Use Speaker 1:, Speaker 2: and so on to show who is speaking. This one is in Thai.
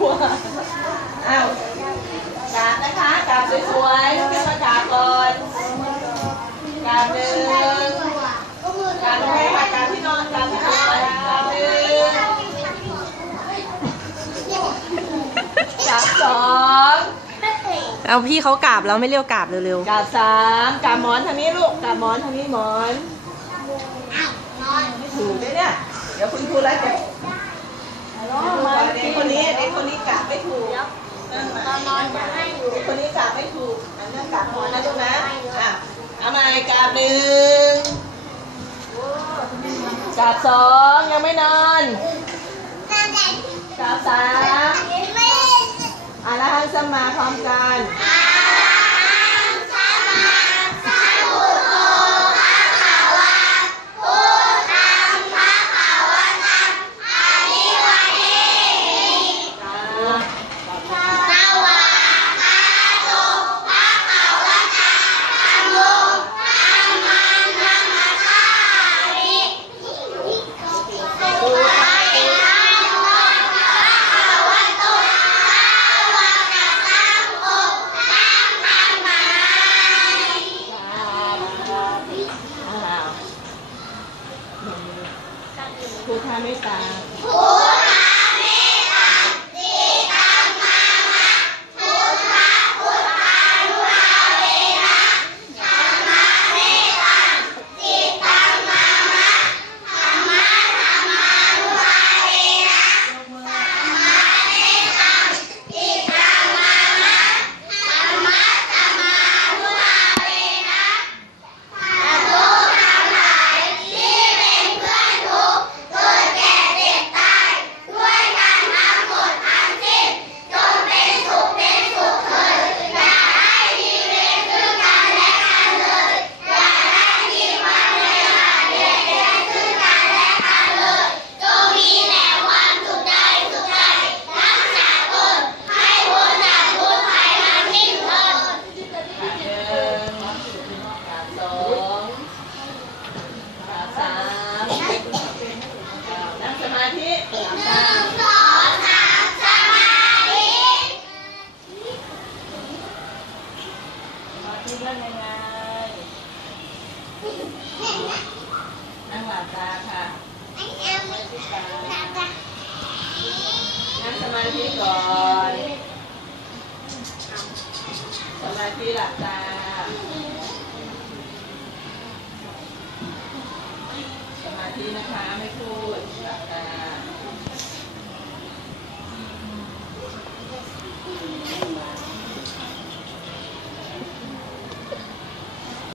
Speaker 1: หัวอ้าวกราบนะคะกราบสวยๆลุกขึ้นมากราบก่อนกราบหนึ่งกราบตรงนี้ค่ะกราบที่นอนกราบที่นอนกราบหนึ่งกราบสอง
Speaker 2: เอาพี่เขากราบแล้วไม่เรียกกราบเร็ว
Speaker 1: กราบสามกราบหมอนทางนี้ลูกกราบหมอนทางนี้หมอนไม่ถูกด้วยเนี่ยเดี๋ยวคุณครูไล่จะมาเด็ก คนนี้เด็กคนนี้กราบไม่ถูกตอนนอนจะให้อยู่เด็กคนนี้กราบไม่ถูกอันนั้นกราบหมอนนะลูกนะอะเอาใหม่กราบหนึ่งกราบสองยังไม่นอนกราบสามอะแล้วหันสมาพร้อมกัน ครูท่านไม่ตา สมาธิเรื่องยังไงนั่งหลับตาค่ะนั่งสมาธิก่อน สมาธิหลับตาสมาธินะคะไม่พูด